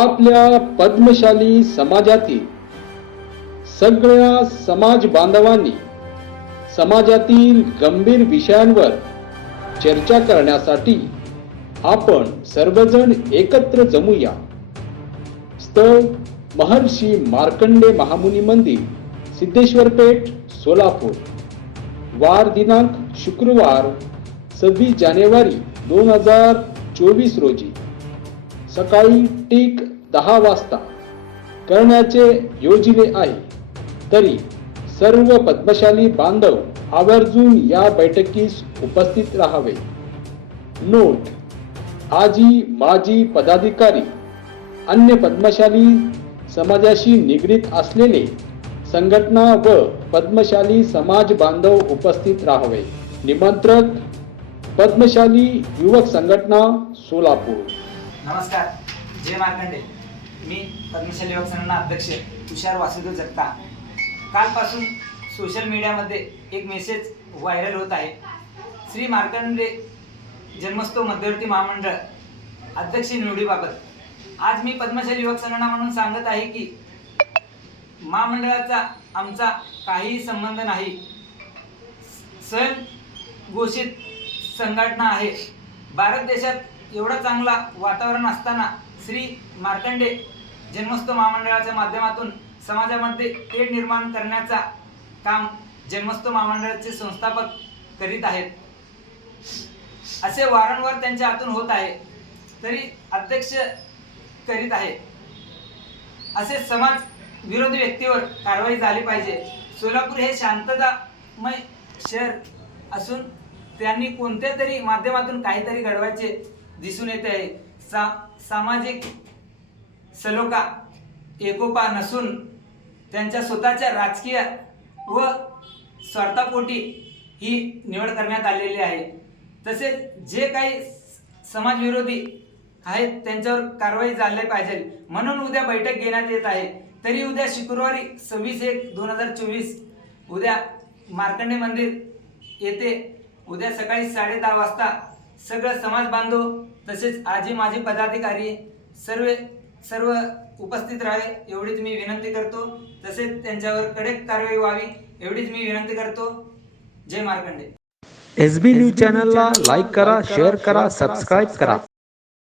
आपल्या पद्मशाली समाजातील सगळ्या समाज बांधवांनी समाजातील गंभीर विषयांवर चर्चा करण्यासाठी आपण सर्वजण एकत्र जमूया। स्थळ महर्षी मार्कंडे महामुनी मंदिर, सिद्धेश्वर पेठ, सोलापूर। वार दिनांक शुक्रवार 26 जानेवारी 2024 रोजी सकाळी ठीक 10 वाजता करण्याचे योजिले आहे। तरी सर्व पद्मशाली बांधव आवर्जून या बैठकीस उपस्थित राहावे। नोट: आजी माजी पदाधिकारी, अन्य पद्मशाली समाजाशी निगडीत असलेले संघटना व पद्मशाली समाज बांधव उपस्थित राहावे। निमंत्रक: पद्मशाली युवक संघटना, सोलापूर। नमस्कार, जय मार्कंडे। मी पद्मशाली युवक संघटना अध्यक्ष तुषार वासुदेव जगता। कालपासून सोशल मीडियामध्ये एक मेसेज व्हायरल होत आहे। श्री मार्कंडे जन्मोत्सव मध्यवर्ती महामंडळ अध्यक्ष निवडीबाबत आज मी पद्मशाली युवक संघटना म्हणून सांगत आहे की महामंडळाचा आमचा काहीही संबंध नाही। स्वयंघोषित संघटना आहे। भारत देशात एवढा चांगला वातावरण असताना श्री मार्कंडे जन्मोत्सव महामंडळाच्या माध्यमातून समाजामध्ये तेढ निर्माण करण्याचा काम जन्मोत्सव महामंडळाचे संस्थापक करीत आहेत। असे वारंवार त्यांच्या हातून होत आहे, तरी अध्यक्ष करीत आहे। असे समाज विरोधी व्यक्तीवर कारवाई झाली पाहिजे। सोलापूर हे शांततामय शहर असून त्यांनी कोणत्या तरी माध्यमातून काहीतरी घडवायचे दिसून येते आहे। सामाजिक सलोखा एकोपा नसून त्यांच्या स्वतःच्या राजकीय व स्वार्थापोटी ही निवड करण्यात आलेली आहे। तसेच जे काही समाजविरोधी आहेत त्यांच्यावर कारवाई झाली पाहिजे म्हणून उद्या बैठक घेण्यात येत आहे। तरी उद्या शुक्रवारी 26/1/2024 उद्या मार्कंडे मंदिर येथे उद्या सकाळी 10:30 वाजता सगळं समाज बांधव तसेच आजी माजी पदाधिकारी सर्व उपस्थित राहावे एवढीच मी विनंती करतो। तसेच त्यांच्यावर कडक कारवाई व्हावी एवढीच मी विनंती करतो। जय मार्कंडे। SB न्यूज चॅनलला लाईक करा, शेअर करा, सबस्क्राईब करा।